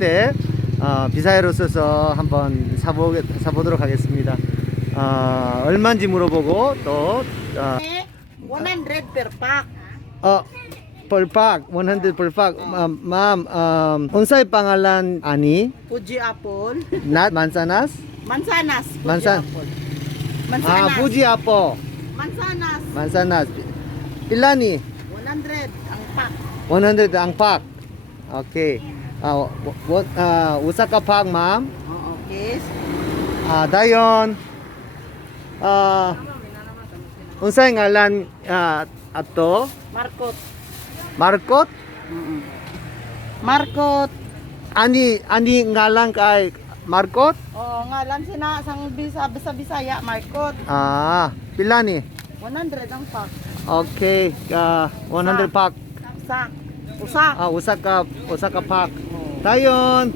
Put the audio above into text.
네, 비사이로 써서 한번 사보도록 하겠습니다. 얼마인지 물어보고 또 100 per pack. per pack, 100 per pack. Ma'am, unsay pangalan ani? Fuji apple. Not mansanas? Mansanas. Fuji Mansan- apple. Mansanas. Fuji apple. Mansanas. Mansanas. Pila ni? 100 ang pack. 100 ang pack. Okay. Usa ka pack, ma'am. Oo, okay. Dayon. Unsay ngalan ato? Markot. Markot? Markot. Ani ngalan kay Markot? Oo, ngalan sina sang Bisaya, Markot. Pila ni? 100 ang pack. Okay, 100 pack. Usa. Usa. Usa ka pack. Dayon.